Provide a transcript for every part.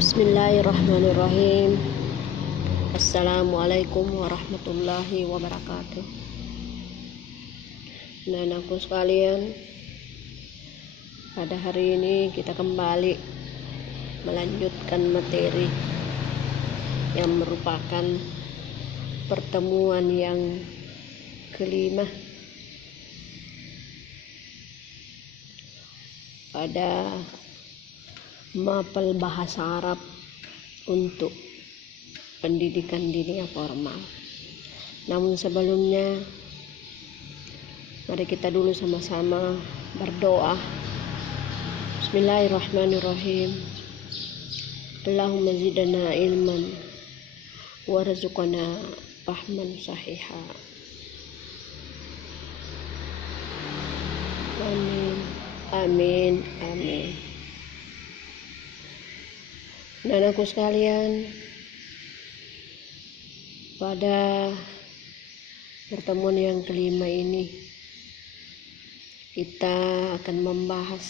Bismillahirrahmanirrahim. Assalamualaikum warahmatullahi wabarakatuh. Anak-anakku sekalian, pada hari ini kita kembali melanjutkan materi yang merupakan pertemuan yang kelima pada mapel bahasa Arab untuk pendidikan dini formal. Namun sebelumnya, mari kita dulu sama-sama berdoa. Bismillahirrahmanirrahim. Allahumma zidna ilman warzuqna fahman sahiha. Amin. Amin. Amin. Anak-anakku sekalian, pada pertemuan yang kelima ini kita akan membahas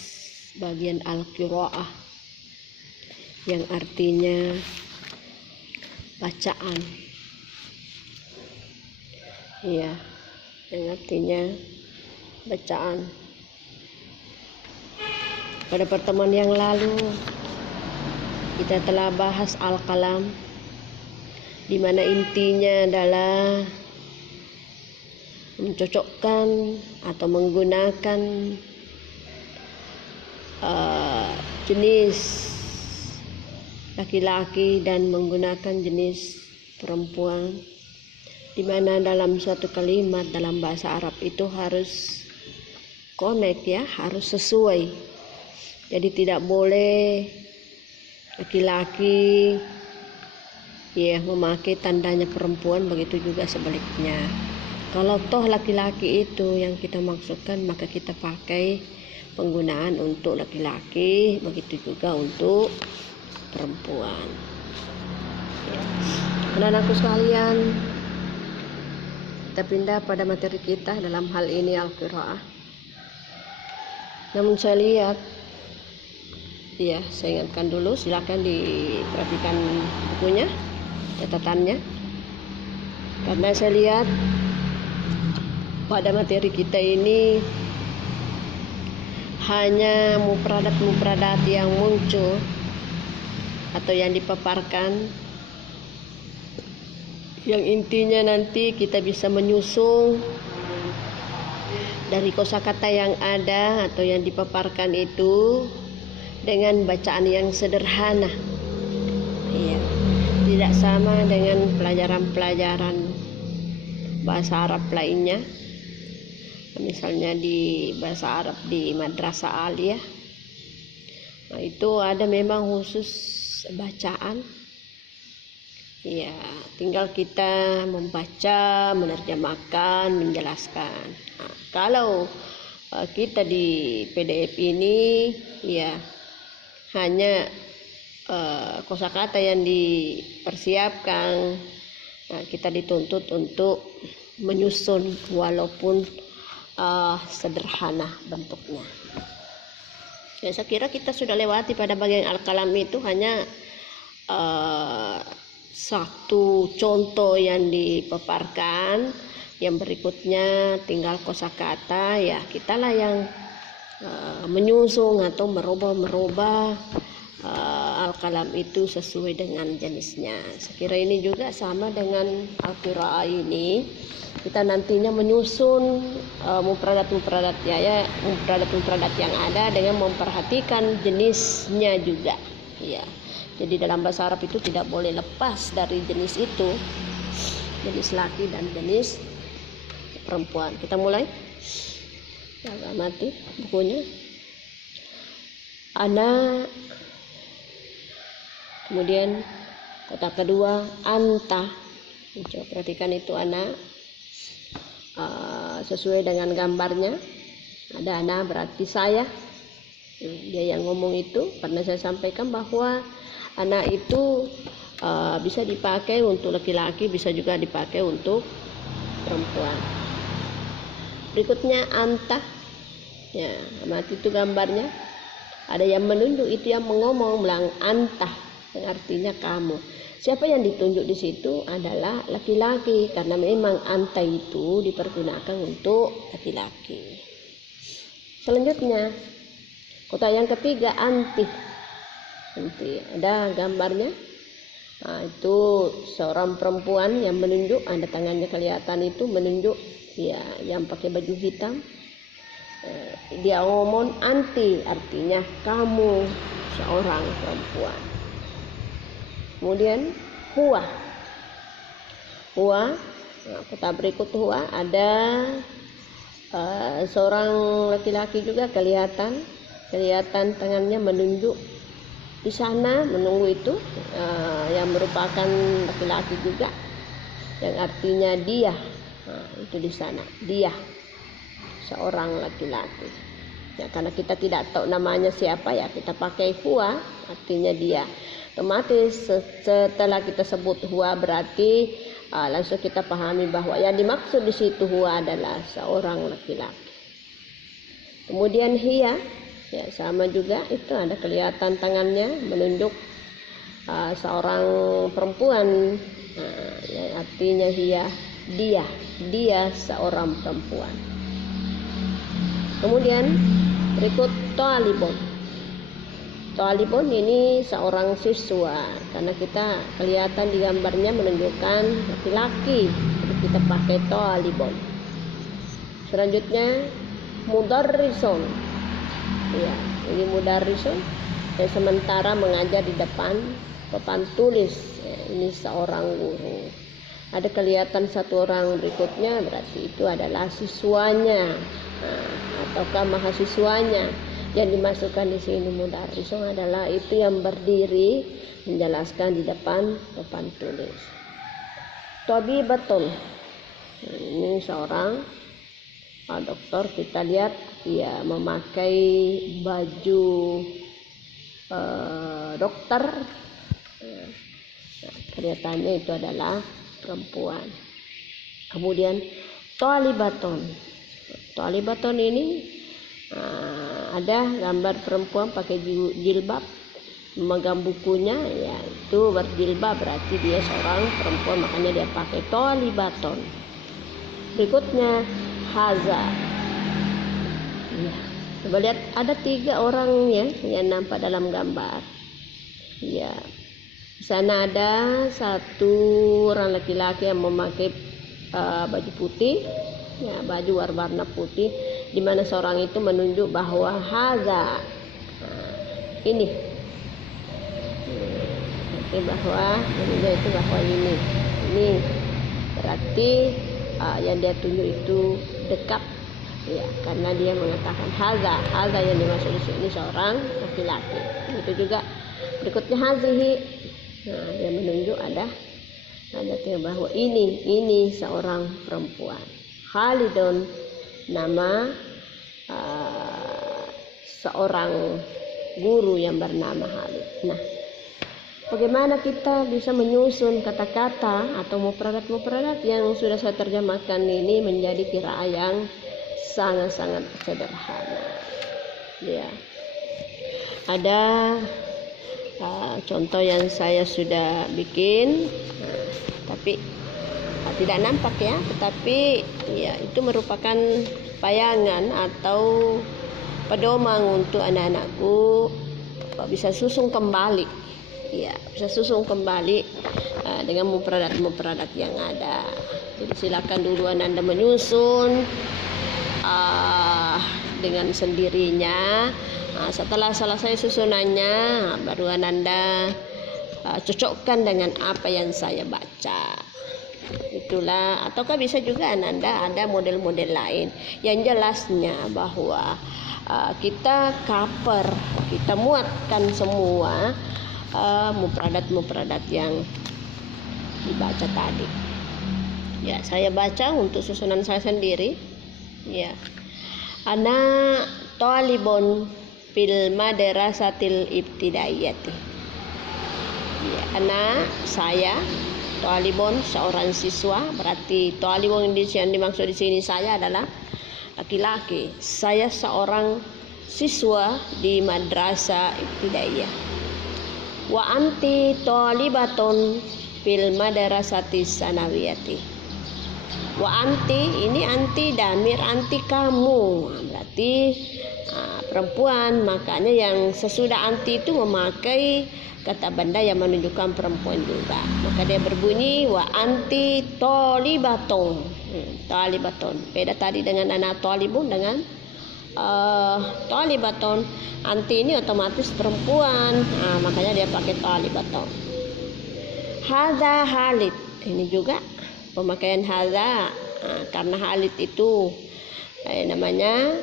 bagian al-qiraah yang artinya bacaan. Iya, yang artinya bacaan. Pada pertemuan yang lalu kita telah bahas al-qalam, di mana intinya adalah mencocokkan atau menggunakan jenis laki-laki dan menggunakan jenis perempuan, di mana dalam suatu kalimat dalam bahasa Arab itu harus connect, ya, harus sesuai. Jadi tidak boleh laki-laki memakai tandanya perempuan, begitu juga sebaliknya. Kalau toh laki-laki itu yang kita maksudkan, maka kita pakai penggunaan untuk laki-laki, begitu juga untuk perempuan. Anak-anakku sekalian, kita pindah pada materi kita dalam hal ini al-qiraah. Namun saya lihat, saya ingatkan dulu, silakan diperhatikan bukunya, catatannya, karena saya lihat pada materi kita ini hanya mufradat yang muncul atau yang dipaparkan, yang intinya nanti kita bisa menyusun dari kosakata yang ada atau yang dipaparkan itu dengan bacaan yang sederhana. Tidak sama dengan pelajaran-pelajaran bahasa Arab lainnya. Misalnya di bahasa Arab di madrasah aliyah, itu ada memang khusus bacaan. Tinggal kita membaca, menerjemahkan, menjelaskan. Kalau kita di PDF ini, hanya kosakata yang dipersiapkan. Kita dituntut untuk menyusun walaupun sederhana bentuknya. Saya kira kita sudah lewati pada bagian al-qalam itu hanya satu contoh yang dipaparkan. Yang berikutnya tinggal kosakata, kitalah yang menyusun atau merubah al-qalam itu sesuai dengan jenisnya. Sekira ini juga sama dengan al-qiraah ini. Kita nantinya menyusun mufradat-mufradat yang ada dengan memperhatikan jenisnya juga. Jadi dalam bahasa Arab itu tidak boleh lepas dari jenis itu, jenis laki dan jenis perempuan. Kita mulai. Agak mati bukunya. Ana, kemudian kata kedua anta. Coba perhatikan itu ana, sesuai dengan gambarnya. Ada ana berarti saya. Dia yang ngomong itu, karena saya sampaikan bahwa ana itu bisa dipakai untuk laki-laki, bisa juga dipakai untuk perempuan. Berikutnya anta, mati itu gambarnya. Ada yang menunjuk, itu yang mengomong, bilang anta. yang artinya kamu. Siapa yang ditunjuk di situ adalah laki-laki, karena memang anta itu dipergunakan untuk laki-laki. Selanjutnya, kota yang ketiga anti. Nanti ada gambarnya. Nah, itu seorang perempuan yang menunjuk, ada tangannya kelihatan itu menunjuk, ya, yang pakai baju hitam. Dia ngomong anti, artinya kamu seorang perempuan. Kemudian huwa, kota berikut huwa ada seorang laki-laki juga kelihatan tangannya menunjuk di sana, menunggu itu, yang merupakan laki-laki juga, yang artinya dia. Itu di sana dia seorang laki-laki. Ya, karena kita tidak tahu namanya siapa, ya kita pakai huwa, artinya dia. Otomatis setelah kita sebut huwa berarti langsung kita pahami bahwa yang dimaksud di situ huwa adalah seorang laki-laki. Kemudian hiya, ya sama juga, itu ada kelihatan tangannya menunjuk seorang perempuan, yang artinya hiya, dia seorang perempuan. Kemudian berikut Toalibon ini seorang siswa, karena kita kelihatan di gambarnya menunjukkan laki-laki, jadi kita pakai toalibon. Selanjutnya mudarrison, ya ini mudarrison, yang sementara mengajar di depan papan tulis, ya, ini seorang guru. Ada kelihatan satu orang berikutnya, berarti itu adalah siswanya, ataukah mahasiswanya. Yang dimasukkan di sini mudarrisun adalah itu yang berdiri menjelaskan di depan papan tulis. Tabibatun, ini seorang dokter, kita lihat dia memakai baju dokter, kelihatannya itu adalah perempuan. Kemudian Toalibaton ini ada gambar perempuan pakai jilbab memegang bukunya, ya itu berjilbab berarti dia seorang perempuan, makanya dia pakai toalibaton. Berikutnya haza, ya, coba lihat ada 3 orang ya yang nampak dalam gambar. Ya, di sana ada satu orang laki-laki yang memakai baju putih, ya baju warna putih, di mana seorang itu menunjuk bahwa haza, ini, bahwa menunjuk itu bahwa ini berarti yang dia tunjuk itu dekat, ya karena dia mengatakan haza yang dimaksud di sini seorang laki-laki. Itu juga berikutnya hazihi, yang menunjuk ada bahwa ini seorang perempuan. Khalidun, nama seorang guru yang bernama Khalid. Nah, bagaimana kita bisa menyusun kata-kata atau mufradat yang sudah saya terjemahkan ini menjadi qiraah yang sangat-sangat sederhana. Ya, ada contoh yang saya sudah bikin, tapi tidak nampak ya, tetapi ya itu merupakan bayangan atau pedoman untuk anak-anakku bisa susun kembali, ya bisa susun kembali dengan mufradat yang ada. Jadi silakan duluan Anda menyusun dengan sendirinya. Setelah selesai susunannya, baru Anda cocokkan dengan apa yang saya baca. Itulah, ataukah bisa juga Anda ada model-model lain yang jelasnya bahwa kita cover, kita muatkan semua mufradat yang dibaca tadi. Ya, saya baca untuk susunan saya sendiri. Ya, ana talibun fil madrasatil ibtidaiyati. Ya, ana saya talibun seorang siswa, berarti talibun yang dimaksud di sini saya adalah laki-laki. Saya seorang siswa di madrasah ibtidaiyah. wa anti thalibatun fil madrasati sanawiyati. Wa anti, ini anti damir, anti kamu, berarti perempuan. Makanya yang sesudah anti itu memakai kata benda yang menunjukkan perempuan juga. Maka dia berbunyi wa anti thalibatun. Thalibatun. Beda tadi dengan ana thalibun dengan thalibatun. Anti ini otomatis perempuan. Makanya dia pakai thalibatun. Hadza Halid. Ini juga pemakaian hadza. Karena Halid itu namanya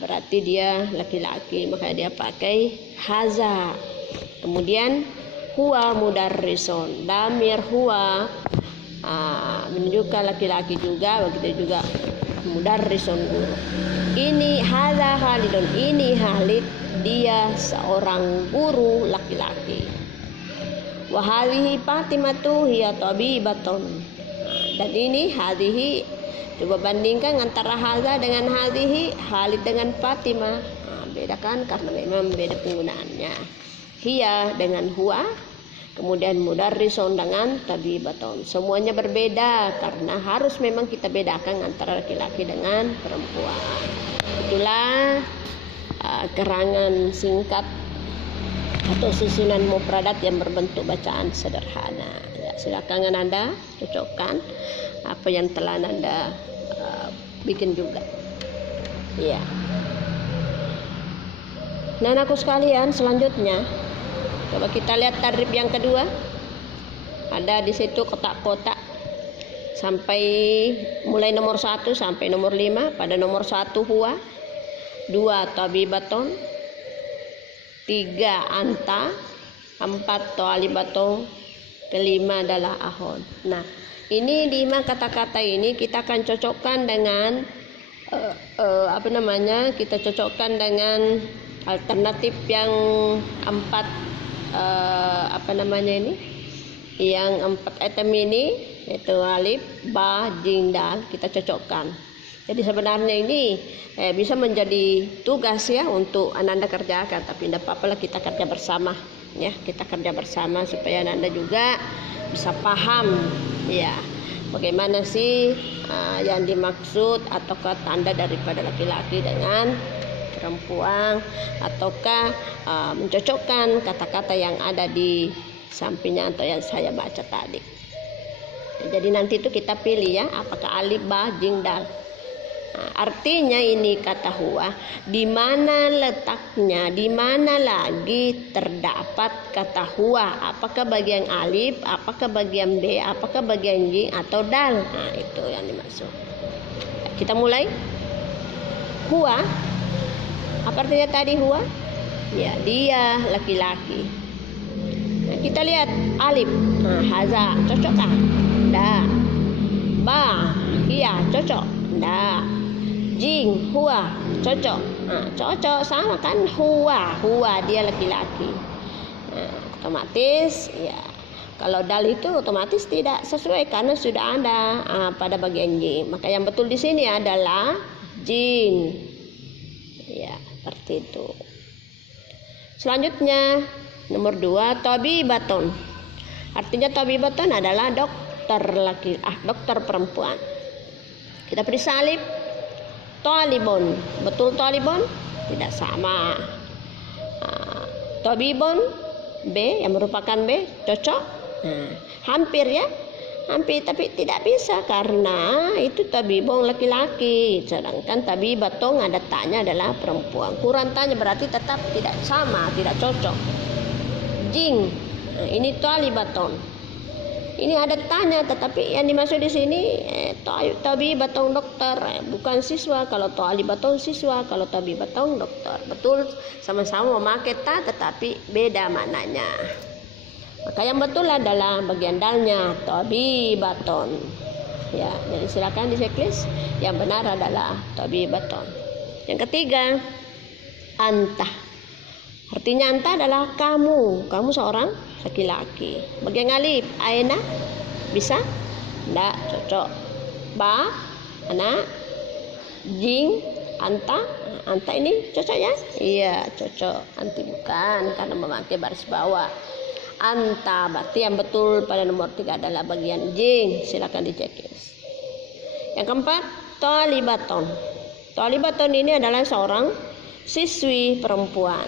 berarti dia laki-laki, maka dia pakai haza. Kemudian huwa mudarrisun, damir huwa menunjukkan laki-laki juga, begitu juga mudarrisun, guru. Ini haza Halidun, ini Halid, dia seorang guru laki-laki. Wa hadhihi Fatimatu hiya tabibatun. Dan ini hadhihi, coba bandingkan antara haza dengan hadhihi, Halid dengan Fatimah. Bedakan karena memang beda penggunaannya. Hiya dengan huwa, kemudian mudarrisun dengan tabibatun. Semuanya berbeda karena harus memang kita bedakan antara laki-laki dengan perempuan. Itulah keterangan singkat atau susunan mufradat yang berbentuk bacaan sederhana. Ya, silakan Anda cocokkan apa yang telah Anda bikin juga. Ya. Nah, anakku sekalian, selanjutnya coba kita lihat tadrib yang kedua. Ada di situ kotak-kotak sampai mulai nomor 1 sampai nomor 5. Pada nomor 1 huwa, 2 tabibatun, 3 anta, 4 thalibatun, kelima adalah ahon. Nah, ini 5 kata-kata ini kita akan cocokkan dengan kita cocokkan dengan alternatif yang 4 yang 4 item ini, yaitu alif, ba, jim, dal, kita cocokkan. Jadi sebenarnya ini bisa menjadi tugas ya untuk Anda kerjakan, tapi tidak apa-apa lah, kita kerja bersama ya, kita kerja bersama supaya Anda juga bisa paham ya bagaimana sih yang dimaksud ataukah tanda daripada laki-laki dengan perempuan, ataukah mencocokkan kata-kata yang ada di sampingnya atau yang saya baca tadi. Jadi nanti itu kita pilih ya, apakah alif, ba, jim, dal. Artinya ini kata huwa, di mana letaknya, di mana lagi terdapat kata huwa, apakah bagian alif, apakah bagian b, apakah bagian jim atau dal. Nah, itu yang dimaksud. Kita mulai. Huwa, apa artinya tadi huwa? Ya, dia laki-laki. Nah, kita lihat alif, haza, cocok kan? Dah. Ba, iya, cocok. Dah. Jing, huwa, cocok. Cocok sama kan, huwa dia laki-laki. Otomatis ya, kalau dal itu otomatis tidak sesuai karena sudah ada pada bagian jing. Maka yang betul di sini adalah jing. Ya, seperti itu. Selanjutnya nomor 2 tabibatun. Artinya tabibatun adalah dokter dokter perempuan. Kita beri salib. Talibun, betul talibun? Tidak sama. Tabibun, B yang merupakan B, cocok. Hampir ya, hampir, tapi tidak bisa karena itu tabibun laki-laki, sedangkan tabibatun ada tanya adalah perempuan. Kurang tanya berarti tetap tidak sama, tidak cocok. Jing, ini talibatun. Ini ada tanya, tetapi yang dimaksud di sini tabibatun dokter, bukan siswa. Kalau talibatun siswa, kalau tabibatun dokter. Betul, sama-sama memakai ta, tetapi beda maknanya. Maka yang betul adalah bagian dalnya tabibatun. Ya, jadi silakan di checklist. Yang benar adalah tabibatun. Yang ketiga, anta. Artinya anta adalah kamu seorang laki-laki. Bagian alif, aina, bisa? Tidak, cocok. Ba, anak. Jing, anta, Anta ini cocok ya? Iya, cocok. Anti bukan, karena memakai baris bawah. Anta, berarti yang betul pada nomor 3 adalah bagian jing. Silakan dicekis. Yang keempat, thalibaton. Thalibaton ini adalah seorang siswi perempuan.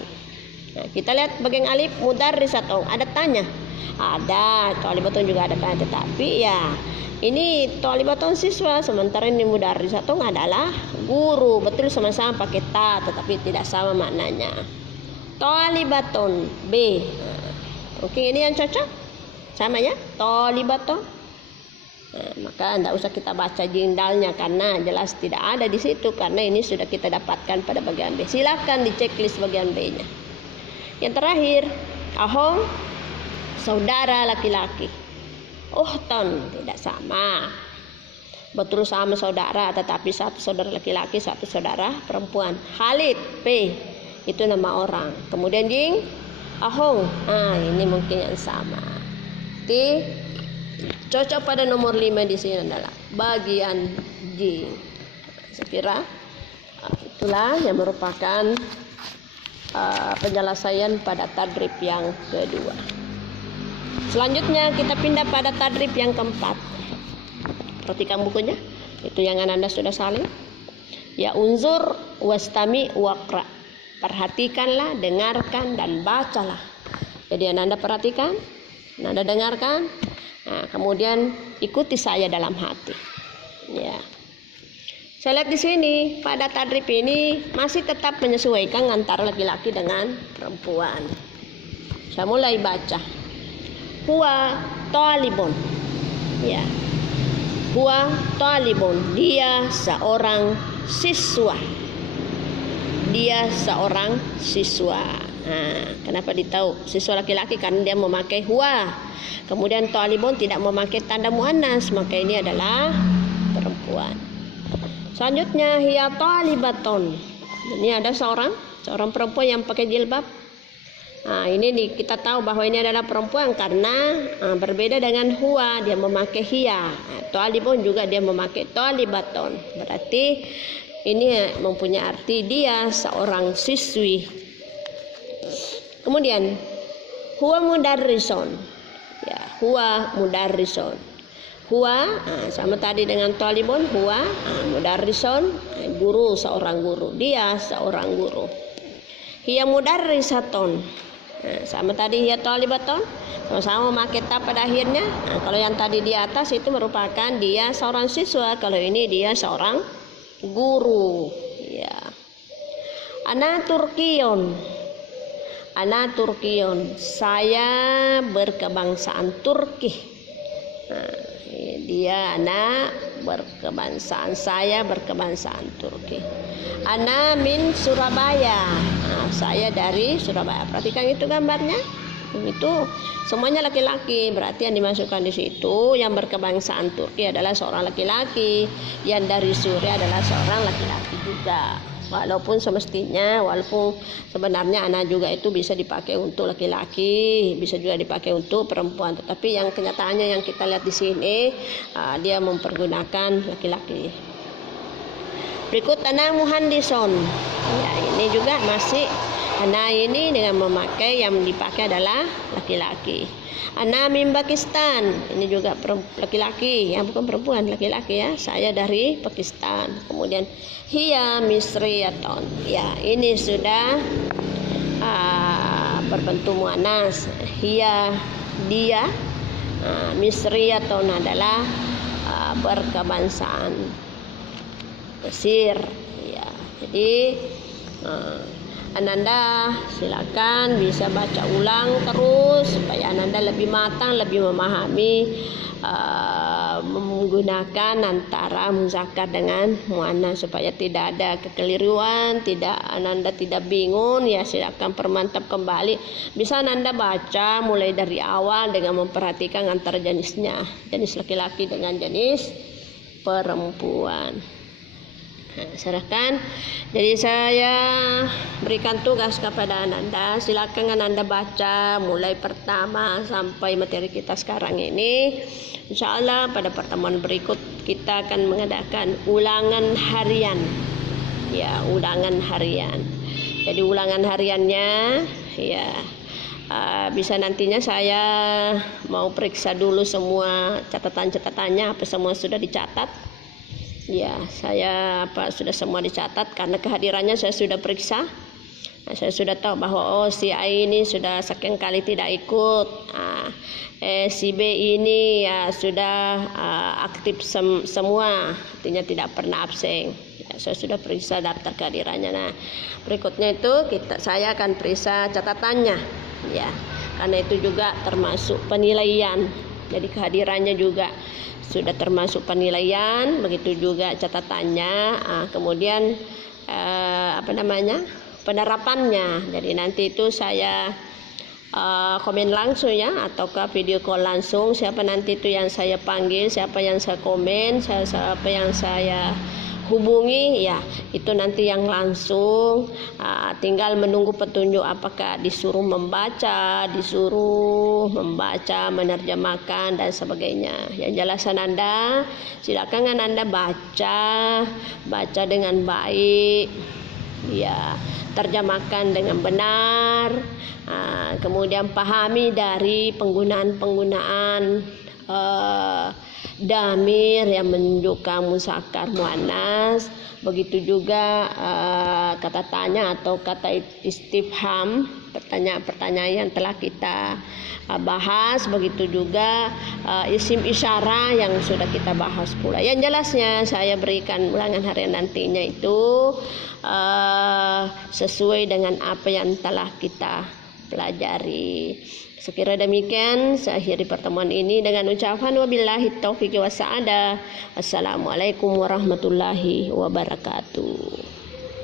Nah, kita lihat bagian alif mudarrisatun. Ada tanya? Ada. Thalibaton juga ada tanya, tetapi ya ini thalibaton siswa, sementara ini mudarrisatun adalah guru. Betul, sama-sama pakai ta, tetapi tidak sama maknanya. Thalibaton B. Oke, ini yang cocok? Sama ya? Thalibaton. Nah, maka tidak usah kita baca jindalnya karena jelas tidak ada di situ, karena ini sudah kita dapatkan pada bagian B. Silakan diceklis bagian B-nya. Yang terakhir, ahong, saudara laki-laki. Uhton, tidak sama. Betul sama saudara, tetapi satu saudara laki-laki, satu saudara perempuan. Khalid, P, itu nama orang. Kemudian jing, ahong, ini mungkin yang sama. T, cocok pada nomor 5 di sini adalah bagian J. Saya kira itulah yang merupakan penjelasan pada tadrib yang kedua. Selanjutnya kita pindah pada tadrib yang keempat. Perhatikan bukunya, itu yang Anda sudah salin. Ya unzur wastami waqra. Perhatikanlah, dengarkan dan bacalah. Jadi Anda perhatikan, Anda dengarkan. Nah, kemudian ikuti saya dalam hati. Ya. Saya lihat di sini pada tadrib ini masih tetap menyesuaikan antara laki-laki dengan perempuan. Saya mulai baca. Huwa talibun. Ya. Huwa talibun. Dia seorang siswa. Dia seorang siswa. Nah, kenapa ditahu siswa laki-laki? Karena dia memakai huwa. Kemudian talibun tidak memakai tanda muannas, maka ini adalah perempuan. Selanjutnya hiya talibaton. Ini ada seorang perempuan yang pakai jilbab. Nah, ini kita tahu bahwa ini adalah perempuan karena berbeda dengan huwa, dia memakai hiya. Nah, talibun juga dia memakai talibaton. Berarti ini mempunyai arti dia seorang siswi. Kemudian huwa mudarrison. Ya, huwa mudarrison. Huwa sama tadi dengan talibun, huwa mudarrison, guru, seorang guru. Dia seorang guru. Hiya mudarrisaton. Sama tadi hiya talibaton, sama-sama memakai ta pada akhirnya. Nah, kalau yang tadi di atas itu merupakan dia seorang siswa, kalau ini dia seorang guru. Ya. Ana Turkiyon. Ana Turkiyon, saya berkebangsaan Turki. Nah, dia anak berkebangsaan, saya berkebangsaan Turki. Ana min Surabaya. Nah, saya dari Surabaya. Perhatikan itu gambarnya. Itu semuanya laki-laki, berarti yang dimasukkan di situ yang berkebangsaan Turki adalah seorang laki-laki, yang dari Suriah adalah seorang laki-laki juga. Walaupun sebenarnya anak juga itu bisa dipakai untuk laki-laki, bisa juga dipakai untuk perempuan. Tetapi yang kenyataannya yang kita lihat di sini dia mempergunakan laki-laki. Berikut anak muhandison. Ya, ini juga masih anak ini dengan memakai yang dipakai adalah laki-laki. Anak min Pakistan, ini juga laki-laki, yang bukan perempuan, laki-laki ya. Saya dari Pakistan. Kemudian hiya misriyaton. Ya, ini sudah berbentuk muannas. Hiya, dia. Misriyaton adalah berkebangsaan Mesir. Ya, jadi Ananda silakan bisa baca ulang terus supaya Ananda lebih matang, lebih memahami menggunakan antara muzakkar dengan muannas supaya tidak ada kekeliruan, Ananda tidak bingung. Ya, silakan permantap kembali. Bisa Ananda baca mulai dari awal dengan memperhatikan antara jenisnya, jenis laki-laki dengan jenis perempuan. Serahkan. Jadi saya berikan tugas kepada Ananda. Silakan Ananda baca mulai pertama sampai materi kita sekarang ini. Insya Allah pada pertemuan berikut kita akan mengadakan ulangan harian. ya ulangan harian. Jadi ulangan hariannya ya bisa nantinya saya mau periksa dulu semua catatan-catatannya apa semua sudah dicatat. Ya, saya sudah semua dicatat karena kehadirannya saya sudah periksa. Nah, saya sudah tahu bahwa si A ini sudah sekian kali tidak ikut. Si B ini ya sudah aktif semua, artinya tidak pernah absen. Ya, saya sudah periksa daftar kehadirannya. Nah, berikutnya itu saya akan periksa catatannya. Ya, karena itu juga termasuk penilaian. Jadi kehadirannya juga sudah termasuk penilaian, begitu juga catatannya. Kemudian penerapannya. Jadi nanti itu saya komen langsung ya, ataukah video call langsung, siapa nanti itu yang saya panggil, siapa yang saya komen, siapa yang saya hubungi, ya itu nanti yang langsung. Tinggal menunggu petunjuk apakah disuruh membaca, menerjemahkan dan sebagainya. Yang jelasan Anda silakan Anda baca dengan baik, ya terjemahkan dengan benar. Kemudian pahami dari penggunaan damir yang menunjukkan muzakkar muannas, begitu juga kata tanya atau kata istifham, pertanyaan yang telah kita bahas, begitu juga isim isyarah yang sudah kita bahas pula. Yang jelasnya saya berikan ulangan harian nantinya itu sesuai dengan apa yang telah kita pelajari. Sekira demikian saya akhiri pertemuan ini dengan ucapan wabillahi taufiq wa sa'adah. Wassalamualaikum warahmatullahi wabarakatuh.